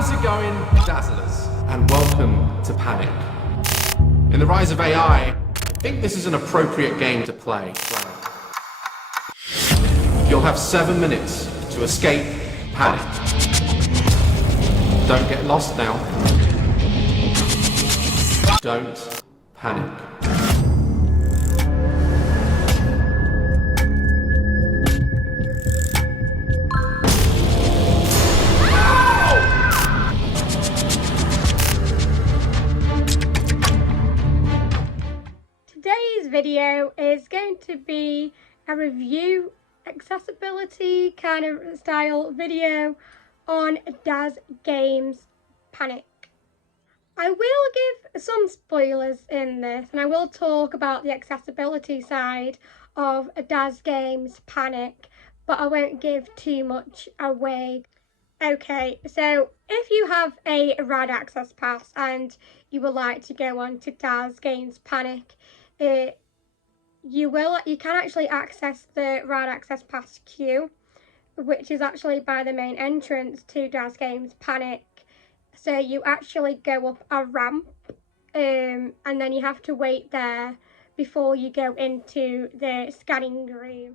How's it going, Dazzlers? And welcome to Panic. In the rise of AI, I think this is an appropriate game to play. You'll have 7 minutes to escape panic. Don't get lost now. Don't panic. Today's video is going to be a review, accessibility kind of style video on DAZ Games Panic. I will give some spoilers in this, and I will talk about the accessibility side of DAZ Games Panic, but I won't give too much away. Okay, so if you have a RAD access pass and you would like to go on to DAZ Games Panic, you can actually access the RAD access pass queue, which is actually by the main entrance to DAZ Games Panic. So you actually go up a ramp, and then you have to wait there before you go into the scanning room.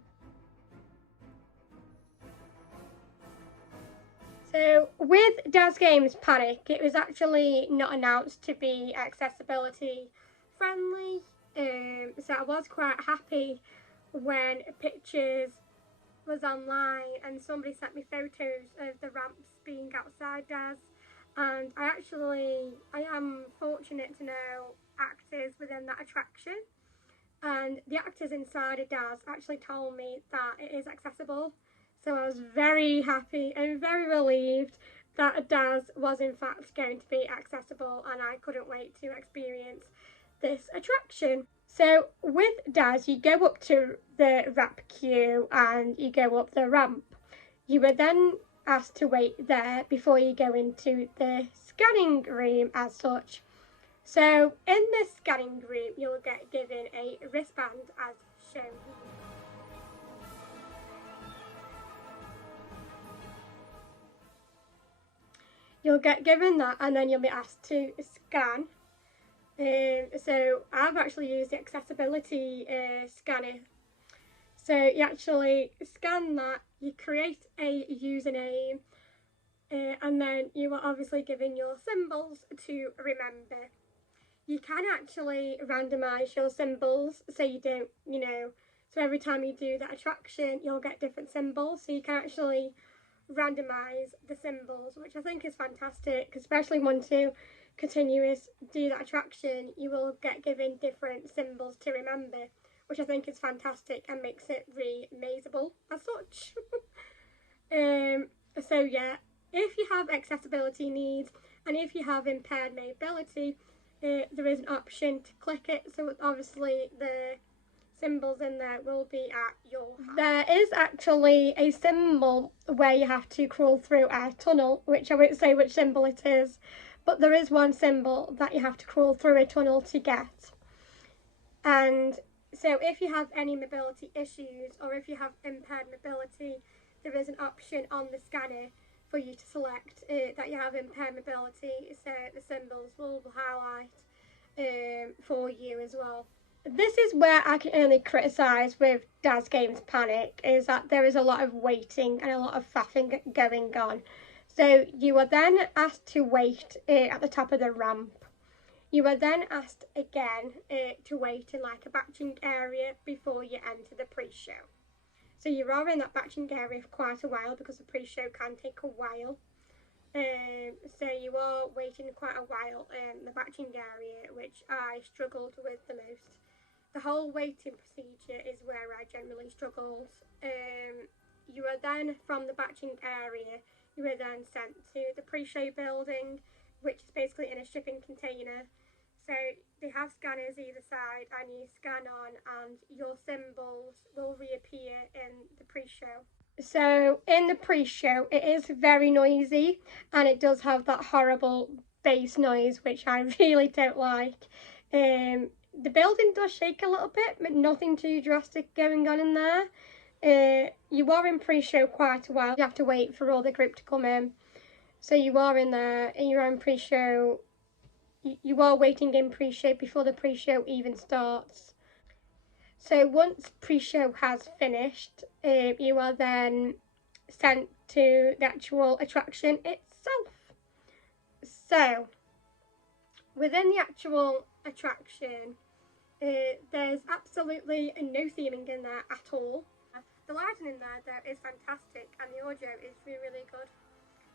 So with DAZ Games Panic, it was actually not announced to be accessibility friendly. So I was quite happy when pictures was online and somebody sent me photos of the ramps being outside DAZ, and I am fortunate to know actors within that attraction, and the actors inside of DAZ actually told me that it is accessible. So I was very happy and very relieved that DAZ was in fact going to be accessible, and I couldn't wait to experience this attraction. So with DAZ, you go up to the wrap queue and you go up the ramp. You were then asked to wait there before you go into the scanning room as such. So in this scanning room, you'll get given a wristband as shown here. You'll get given that, and then you'll be asked to scan. So I've actually used the accessibility scanner. So you actually scan that, you create a username, and then you are obviously given your symbols to remember. You can actually randomise your symbols, so you don't, so every time you do that attraction, you'll get different symbols. So you can actually randomise the symbols, which I think is fantastic, especially once you continuous do that attraction, you will get given different symbols to remember, which I think is fantastic and makes it re-mazeable as such. So yeah, if you have accessibility needs and if you have impaired mobility, there is an option to click it, so obviously the symbols in there will be at your hand. There is actually a symbol where you have to crawl through a tunnel, which I won't say which symbol it is, but there is one symbol that you have to crawl through a tunnel to get. And so if you have any mobility issues or if you have impaired mobility, there is an option on the scanner for you to select that you have impaired mobility, so the symbols will highlight for you as well. This is where I can only criticise with DAZ Games Panic, is that there is a lot of waiting and a lot of faffing going on. So you are then asked to wait at the top of the ramp. You are then asked again to wait in like a batching area before you enter the pre-show. So you are in that batching area for quite a while because the pre-show can take a while. So you are waiting quite a while in the batching area, which I struggled with the most. The whole waiting procedure is where I generally struggled. You are then from the batching area, you are then sent to the pre-show building, which is basically in a shipping container. So they have scanners either side, and you scan on and your symbols will reappear in the pre-show. So in the pre-show, it is very noisy and it does have that horrible bass noise, which I really don't like. The building does shake a little bit, but nothing too drastic going on in there. You are in pre-show quite a while. You have to wait for all the group to come in. So you are in there, and you're on pre-show. You are waiting in pre-show before the pre-show even starts. So once pre-show has finished, you are then sent to the actual attraction itself. So within the actual attraction, there's absolutely no theming in there at all. The lighting in there though is fantastic, and the audio is really, really good.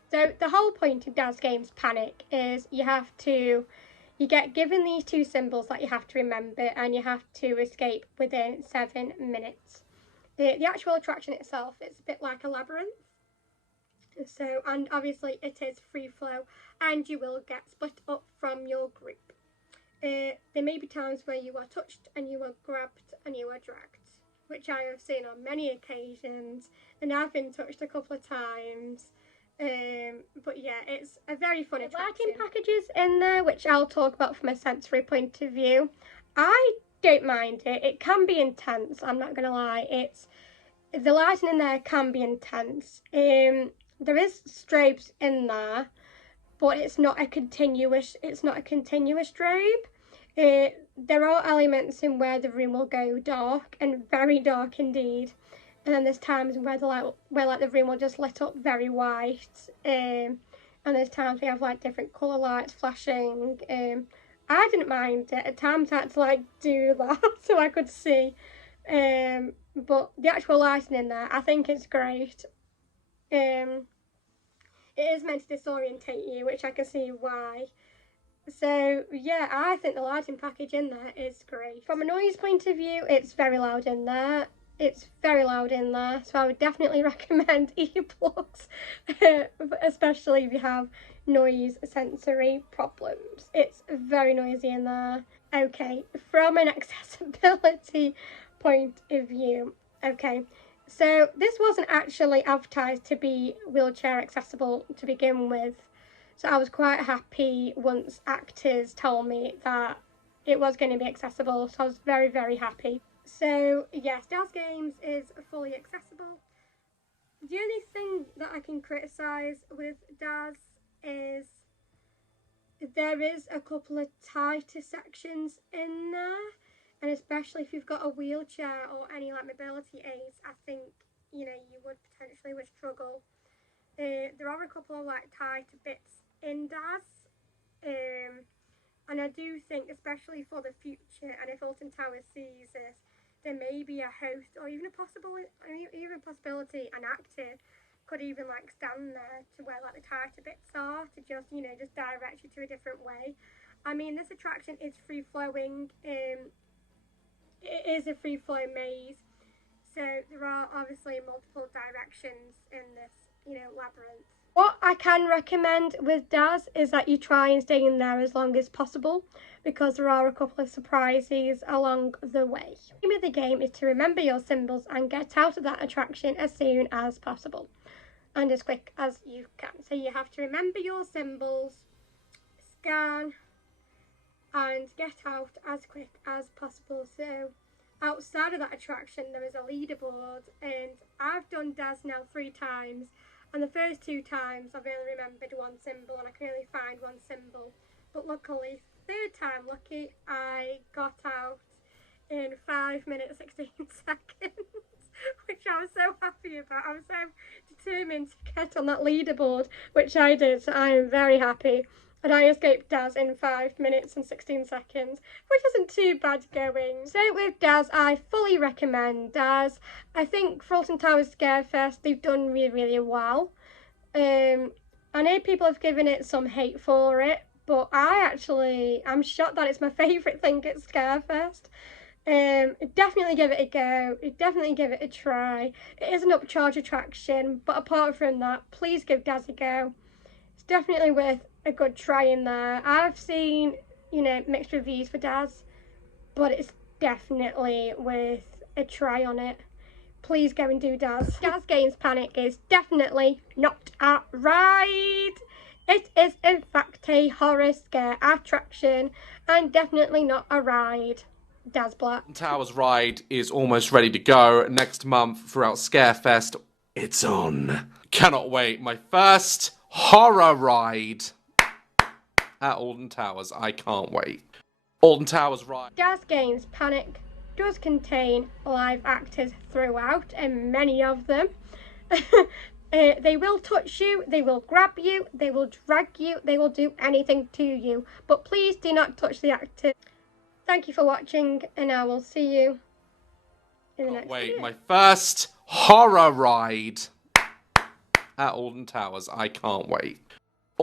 So the whole point of DAZ Games Panic is you get given these two symbols that you have to remember, and you have to escape within 7 minutes. The actual attraction itself, it's a bit like a labyrinth. So, and obviously it is free flow, and you will get split up from your group. There may be times where you are touched and you are grabbed and you are dragged, which I have seen on many occasions, and I've been touched a couple of times. But yeah, it's a very fun attraction. Lighting packages in there, which I'll talk about from a sensory point of view. I don't mind it. It can be intense, I'm not gonna lie. The lighting in there can be intense. There is strobes in there, but it's not a continuous strobe. There are elements in where the room will go dark, and very dark indeed. And then there's times where the room will just lit up very white. And there's times we have like different colour lights flashing. I didn't mind it. At times I had to like do that so I could see. But the actual lighting in there, I think it's great. It is meant to disorientate you, which I can see why. So yeah, I think the lighting package in there is great. From a noise point of view, it's very loud in there. So I would definitely recommend earplugs, especially if you have noise sensory problems. It's very noisy in there. Okay, from an accessibility point of view, okay, so this wasn't actually advertised to be wheelchair accessible to begin with, so I was quite happy once actors told me that it was going to be accessible, so I was very, very happy. So yes, DAZ Games is fully accessible. The only thing that I can criticise with DAZ is there is a couple of tighter sections in there, and especially if you've got a wheelchair or any like mobility aids, I think you would potentially struggle. There are a couple of like tighter bits in DAZ, and I do think, especially for the future, and if Alton Towers sees this, there may be a host or even a possibility an actor could even like stand there to where like the tighter bits are to just just direct you to a different way. I mean, this attraction is free flowing. It is a free flow maze, so there are obviously multiple directions in this labyrinth. What I can recommend with DAZ is that you try and stay in there as long as possible, because there are a couple of surprises along the way. The aim of the game is to remember your symbols and get out of that attraction as soon as possible and as quick as you can. So you have to remember your symbols, scan, and get out as quick as possible. So outside of that attraction there is a leaderboard, and I've done DAZ now 3 times. And the first 2 times I've only remembered one symbol, and I can only find one symbol. But luckily, 3rd time lucky, I got out in 5 minutes 16 seconds, which I was so happy about. I was so determined to get on that leaderboard, which I did, so I am very happy. And I escaped DAZ in 5 minutes and 16 seconds, which isn't too bad going. So with DAZ, I fully recommend DAZ. I think for Alton Towers Scarefest, they've done really, really well. I know people have given it some hate for it, but I'm shocked that it's my favourite thing at Scarefest. Definitely give it a go. Definitely give it a try. It is an upcharge attraction, but apart from that, please give DAZ a go. It's definitely worth a good try in there. I've seen, mixed reviews for DAZ, but it's definitely worth a try on it. Please go and do DAZ. DAZ Games Panic is definitely not a ride. It is in fact a horror scare attraction, and definitely not a ride. Dazblack. Towers ride is almost ready to go. Next month throughout Scarefest, it's on. Cannot wait. My first horror ride at Alden Towers. I can't wait. Alden Towers ride. DAZ Games Panic does contain live actors throughout, and many of them. They will touch you, they will grab you, they will drag you, they will do anything to you. But please do not touch the actors. Thank you for watching, and I will see you in the next video. My first horror ride at Alden Towers. I can't wait.